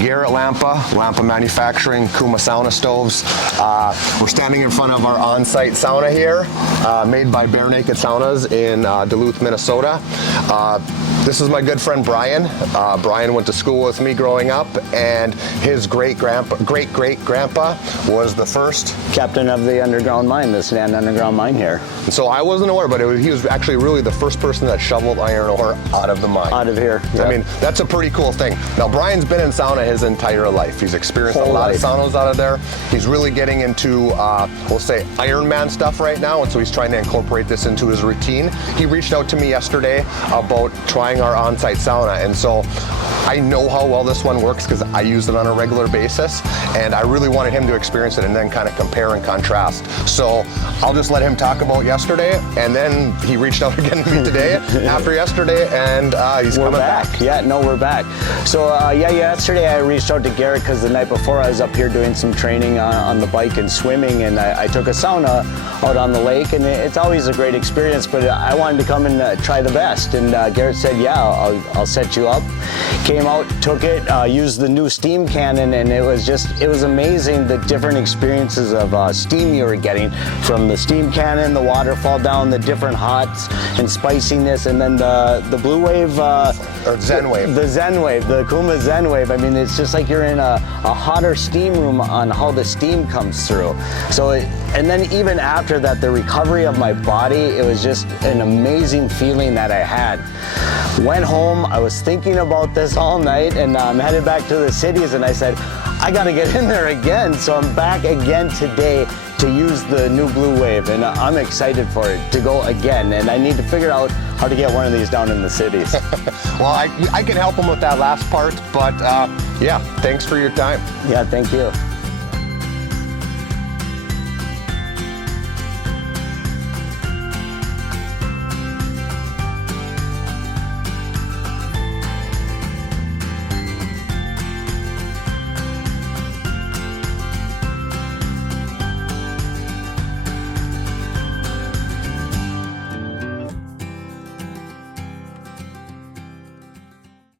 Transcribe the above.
Garrett Lamppa Manufacturing, Kuuma sauna stoves. We're standing in front of our on-site sauna here, made by Bare Naked Saunas in Duluth, Minnesota. This is my good friend Brian. Brian went to school with me growing up, and his great-great-grandpa was the first captain of the underground mine, the Soudan Underground Mine here. And so I wasn't aware, but he was actually really the first person that shoveled iron ore out of the mine. Out of here. Yep. I mean, that's a pretty cool thing. Now, Brian's been in sauna his entire life. He's experienced a lot of saunas out of there. He's really getting into, we'll say, Ironman stuff right now, and so he's trying to incorporate this into his routine. He reached out to me yesterday about trying our on-site sauna, and so I know how well this one works because I use it on a regular basis, and I really wanted him to experience it and then kind of compare and contrast. So I'll just let him talk about yesterday, and then he reached out again to me today after yesterday, and he's coming back. Yeah, no, we're back. So yesterday I reached out to Garrett because the night before I was up here doing some training on the bike and swimming, and I took a sauna out on the lake, and it's always a great experience, but I wanted to come and try the best, and Garrett said, yeah, I'll set you up. Came out, took it, used the new steam cannon, and it was amazing the different experiences of steam you were getting from the steam cannon, the waterfall down, the different hots and spiciness, and then the Blue Wave, or Zen Wave. The Zen Wave, the Kuuma Zen Wave. I mean, it's just like you're in a hotter steam room on how the steam comes through. So, and then even after that, the recovery of my body, it was just an amazing feeling that I had. Went home, I was thinking about this all night, and I'm headed back to the cities, and I said, I gotta get in there again. So I'm back again today to use the new Blue Wave, and I'm excited for it to go again, and I need to figure out how to get one of these down in the cities. Well, I can help him with that last part, but yeah, thanks for your time. Yeah, thank you.